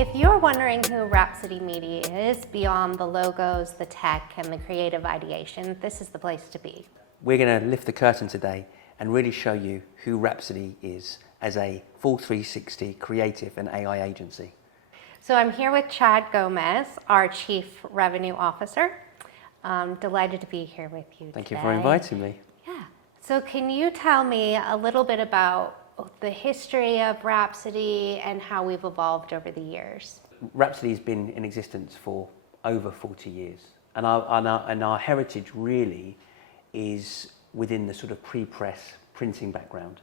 If you're wondering who Rhapsody Media is, beyond the logos, the tech, and the creative ideation, this is the place to be. We're going to lift the curtain today and really show you who Rhapsody is as a full 360 creative and AI agency. So I'm here with Chad Gomez, our Chief Revenue Officer. Delighted to be here with you today. Thank you for inviting me. Yeah. So can you tell me a little bit about the history of Rhapsody and how we've evolved over the years? Rhapsody has been in existence for over 40 years. And our heritage really is within the sort of pre-press printing background,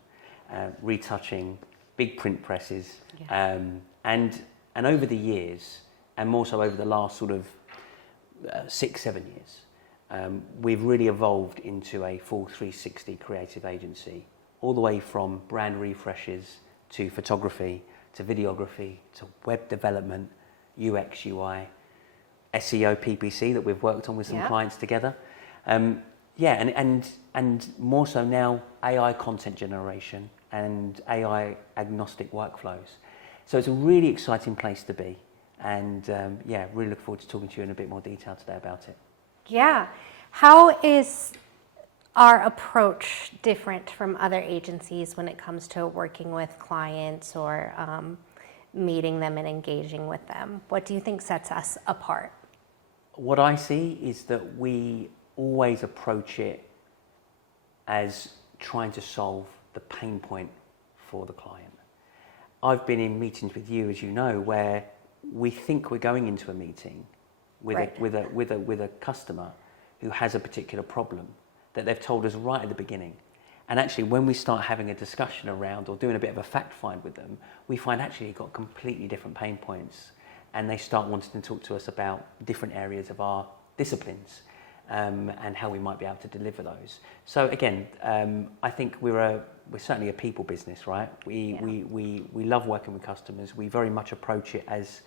retouching big print presses. Yeah. And over the years, and more so over the last sort of 6-7 years, we've really evolved into a full 360 creative agency, all the way from brand refreshes to photography, to videography, to web development, UX, UI, SEO, PPC that we've worked on with some clients together. And more so now AI content generation and AI agnostic workflows. So it's a really exciting place to be. And really look forward to talking to you in a bit more detail today about it. Yeah. How is our approach different from other agencies when it comes to working with clients or meeting them and engaging with them? What do you think sets us apart? What I see is that we always approach it as trying to solve the pain point for the client. I've been in meetings with you, as you know, where we think we're going into a meeting with a customer who has a particular problem that they've told us right at the beginning. And actually, when we start having a discussion around or doing a bit of a fact find with them, we find actually you've got completely different pain points, and they start wanting to talk to us about different areas of our disciplines and how we might be able to deliver those. So again, I think we're certainly a people business, right? We love working with customers. We very much approach it as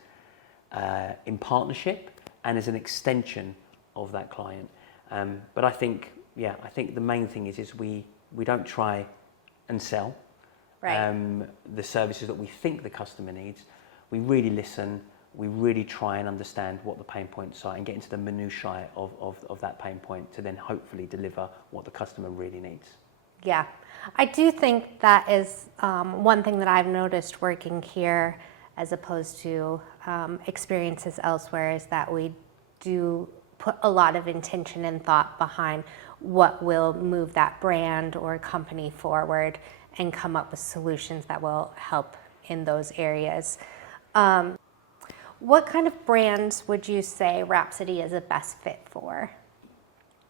in partnership and as an extension of that client. But I think the main thing is we don't try and sell the services that we think the customer needs. We really listen. We really try and understand what the pain points are and get into the minutiae of that pain point to then hopefully deliver what the customer really needs. Yeah, I do think that is one thing that I've noticed working here as opposed to experiences elsewhere, is that we do put a lot of intention and thought behind what will move that brand or company forward and come up with solutions that will help in those areas. What kind of brands would you say Rhapsody is a best fit for?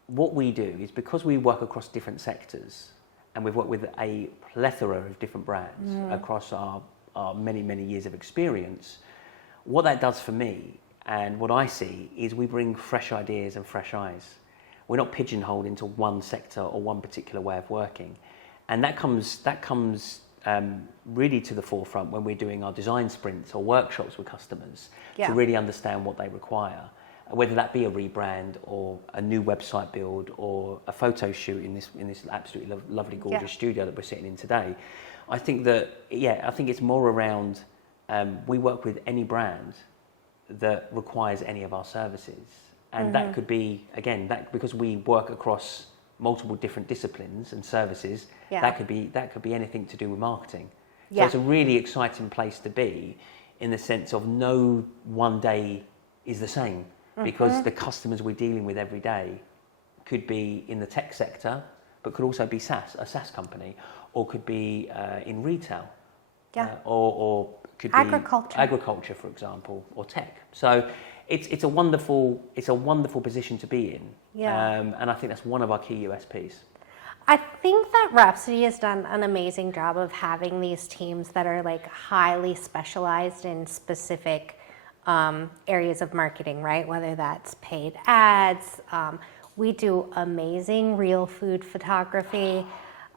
What we do is, because we work across different sectors and we've worked with a plethora of different brands across our many, many years of experience, what that does for me and what I see is we bring fresh ideas and fresh eyes. We're not pigeonholed into one sector or one particular way of working. And that comes really to the forefront when we're doing our design sprints or workshops with customers to really understand what they require, whether that be a rebrand or a new website build or a photo shoot in this absolutely lovely, gorgeous studio that we're sitting in today. I think it's more around we work with any brand that requires any of our services. And that could be, again, because we work across multiple different disciplines and services, that could be anything to do with marketing. So it's a really exciting place to be, in the sense of no one day is the same, because the customers we're dealing with every day could be in the tech sector, but could also be a SaaS company, or could be in retail, or could be agriculture, for example, or tech. So it's a wonderful position to be in, and I think that's one of our key USPs. I think that Rhapsody has done an amazing job of having these teams that are like highly specialized in specific areas of marketing, right? Whether that's paid ads, we do amazing real food photography.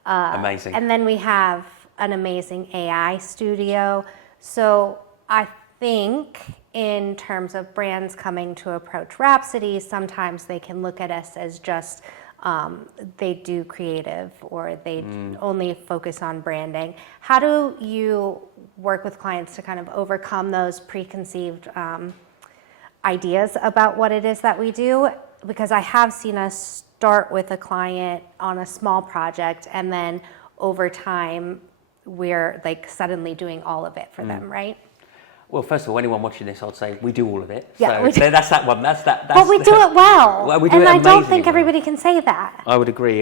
Amazing. And then we have an amazing AI studio. So I think in terms of brands coming to approach Rhapsody, sometimes they can look at us as just they do creative or they only focus on branding. How do you work with clients to kind of overcome those preconceived ideas about what it is that we do? Because I have seen us start with a client on a small project, and then over time we're like suddenly doing all of it for them, right? Well, first of all, anyone watching this, I'd say we do all of it. Yeah, so that's that one. That's but we do it well. Well, we do and it I don't amazingly think well. everybody can say that. I would agree.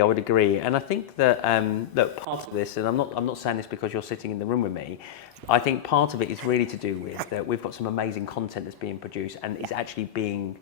And I think that that part of this, and I'm not saying this because you're sitting in the room with me. I think part of it is really to do with that we've got some amazing content that's being produced and is actually being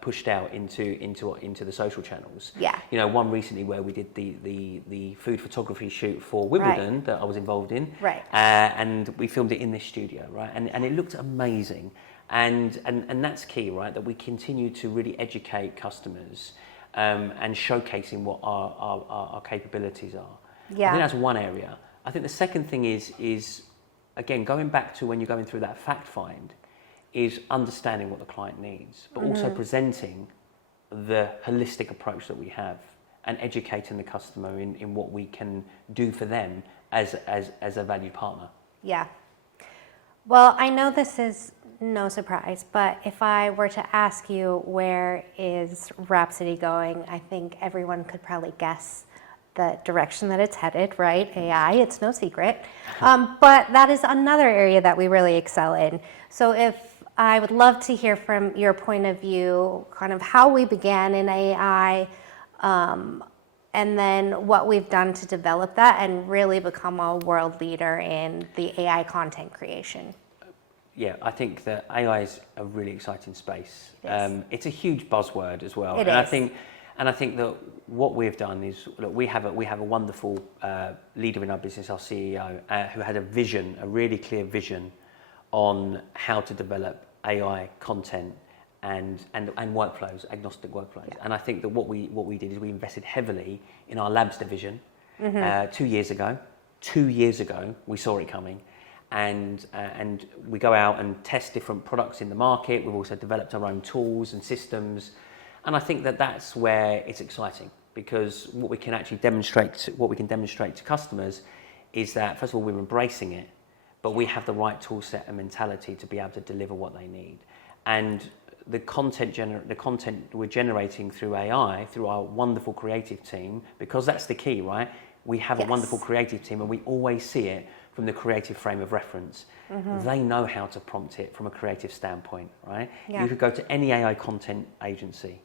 pushed out into the social channels. Yeah. You know, one recently where we did the food photography shoot for Wimbledon that I was involved in. Right. And we filmed it in this studio, right? And it looked amazing. And that's key, right? That we continue to really educate customers and showcasing what our capabilities are. Yeah. I think that's one area. I think the second thing is again, going back to when you're going through that fact find, is understanding what the client needs, but also presenting the holistic approach that we have and educating the customer in what we can do for them as a valued partner. Yeah. Well, I know this is no surprise, but if I were to ask you where is Rhapsody going, I think everyone could probably guess the direction that it's headed, right? AI, it's no secret. But that is another area that we really excel in. So I would love to hear from your point of view, kind of how we began in AI, and then what we've done to develop that and really become a world leader in the AI content creation. Yeah, I think that AI is a really exciting space. It's a huge buzzword as well. It and is. I think that what we've done is, look, we have a wonderful leader in our business, our CEO, who had a really clear vision on how to develop AI content and workflows, agnostic workflows. Yeah. And I think that what we did is we invested heavily in our labs division 2 years ago. 2 years ago, we saw it coming. And we go out and test different products in the market. We've also developed our own tools and systems. And I think that that's where it's exciting, because what we can demonstrate to customers is that, first of all, we're embracing it, but we have the right tool set and mentality to be able to deliver what they need. And the content we're generating through AI, through our wonderful creative team, because that's the key, right? We have a wonderful creative team, and we always see it from the creative frame of reference. They know how to prompt it from a creative standpoint, right? Yeah. You could go to any AI content agency.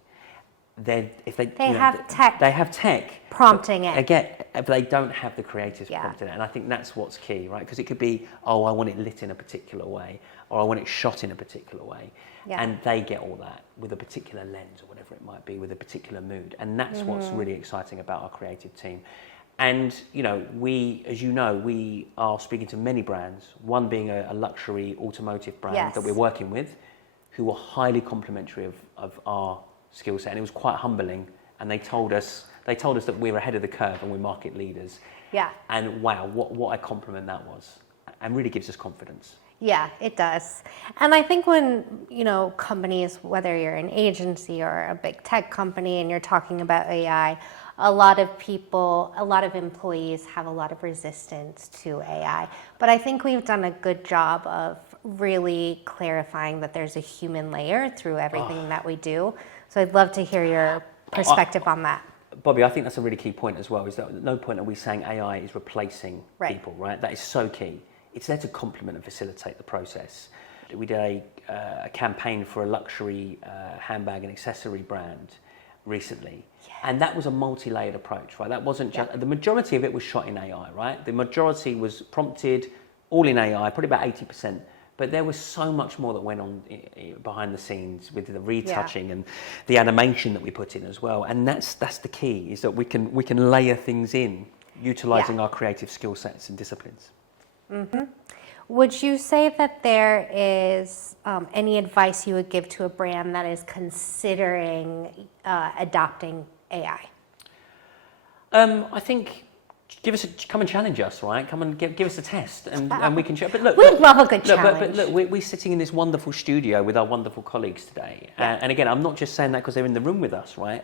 They have tech prompting it. Again, but they don't have the creatives Yeah. prompting it, and I think that's what's key, right? Because it could be, I want it lit in a particular way, or I want it shot in a particular way, and they get all that with a particular lens or whatever it might be, with a particular mood, and that's what's really exciting about our creative team. And we are speaking to many brands, one being a luxury automotive brand that we're working with, who are highly complimentary of our skill set, and it was quite humbling. And they told us that we're ahead of the curve and we're market leaders. Yeah. And wow, what a compliment that was, and really gives us confidence. Yeah, it does. And I think when, companies, whether you're an agency or a big tech company and you're talking about AI, a lot of employees have a lot of resistance to AI. But I think we've done a good job of really clarifying that there's a human layer through everything that we do. So I'd love to hear your perspective on that. Bobbie, I think that's a really key point as well, is that at no point are we saying AI is replacing people, right? That is so key. It's there to complement and facilitate the process. We did a campaign for a luxury handbag and accessory brand recently. And that was a multi-layered approach, right? That wasn't just, the majority of it was shot in AI, right? The majority was prompted all in AI, probably about 80%. But there was so much more that went on behind the scenes with the retouching and the animation that we put in as well. And that's the key, is that we can layer things in, utilizing our creative skill sets and disciplines. Mm-hmm. Would you say that there is any advice you would give to a brand that is considering adopting AI? I think come and challenge us, right? Come and give us a test, and we can show. But look, We love a good look, challenge. but look, we're sitting in this wonderful studio with our wonderful colleagues today, and again, I'm not just saying that because they're in the room with us, right?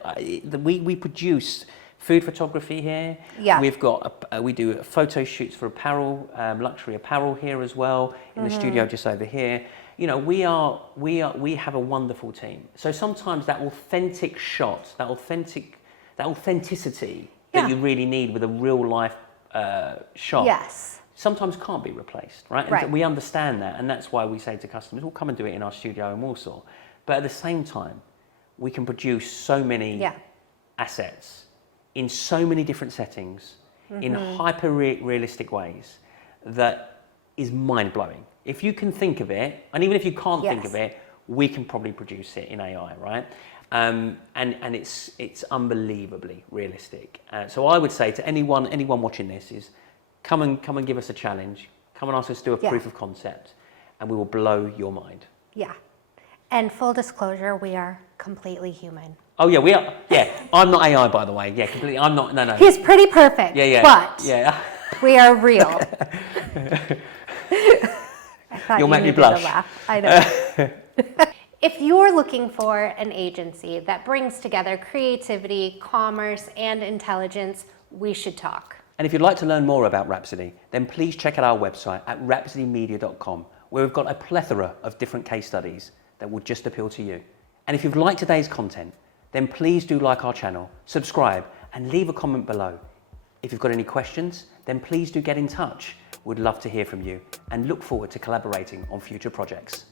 We produce food photography here. Yeah. We've got we do photo shoots for apparel, luxury apparel here as well in the studio just over here. You know, we have a wonderful team. So sometimes that authentic shot, that authenticity that you really need with a real life shot. Yes. Sometimes can't be replaced, right? Right. And we understand that, and that's why we say to customers, "Well, come and do it in our studio in Warsaw." But at the same time, we can produce so many assets in so many different settings, in hyper realistic ways, that is mind blowing. If you can think of it, and even if you can't think of it, we can probably produce it in AI, right? And it's unbelievably realistic. So I would say to anyone watching this is, come and give us a challenge. Come and ask us to do a proof of concept, and we will blow your mind. Yeah. And full disclosure, we are completely human. Oh yeah, we are. Yeah, I'm not AI, by the way. Yeah, completely. I'm not. No. He's pretty perfect. Yeah. But we are real. You'll make me blush. Laugh. I know. If you're looking for an agency that brings together creativity, commerce, and intelligence, we should talk. And if you'd like to learn more about Rhapsody, then please check out our website at rhapsodymedia.com, where we've got a plethora of different case studies that will just appeal to you. And if you've liked today's content, then please do like our channel, subscribe, and leave a comment below. If you've got any questions, then please do get in touch. We'd love to hear from you and look forward to collaborating on future projects.